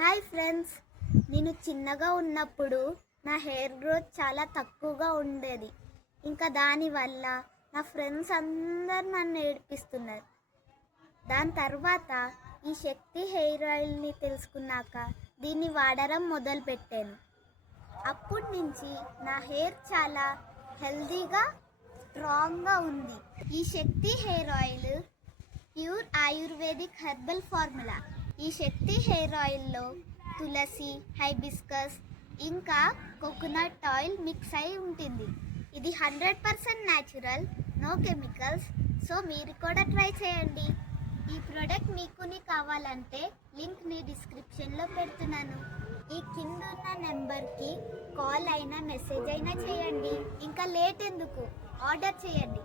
Hi friends, నేను చిన్నగా ఉన్నప్పుడు నా హెయిర్ గ్రోత్ చాలా తక్కువగా ఉండేది. ఇంకా దానివల్ల నా ఫ్రెండ్స్ అందరు నన్ను ఏడిపిస్తున్నారు. దాని తర్వాత ఈ శక్తి హెయిర్ ఆయిల్ని తెలుసుకున్నాక దీన్ని వాడడం మొదలుపెట్టాను. అప్పటి నుంచి నా హెయిర్ చాలా హెల్దీగా స్ట్రాంగ్గా ఉంది. ఈ Shakti hair oil pure ayurvedic herbal formula. ఈ శక్తి హెయిర్ ఆయిల్లో తులసి, హైబిస్కస్ ఇంకా కోకోనట్ ఆయిల్ మిక్స్ అయి ఉంటుంది. ఇది 100% న్యాచురల్, నో కెమికల్స్. సో మీరు కూడా ట్రై చేయండి. ఈ ప్రోడక్ట్ మీకు కావాలంటే లింక్ని డిస్క్రిప్షన్లో పెడుతున్నాను. ఈ కింద ఉన్న నెంబర్కి కాల్ అయినా మెసేజ్ అయినా చేయండి. ఇంకా లేట్ ఎందుకు, ఆర్డర్ చేయండి.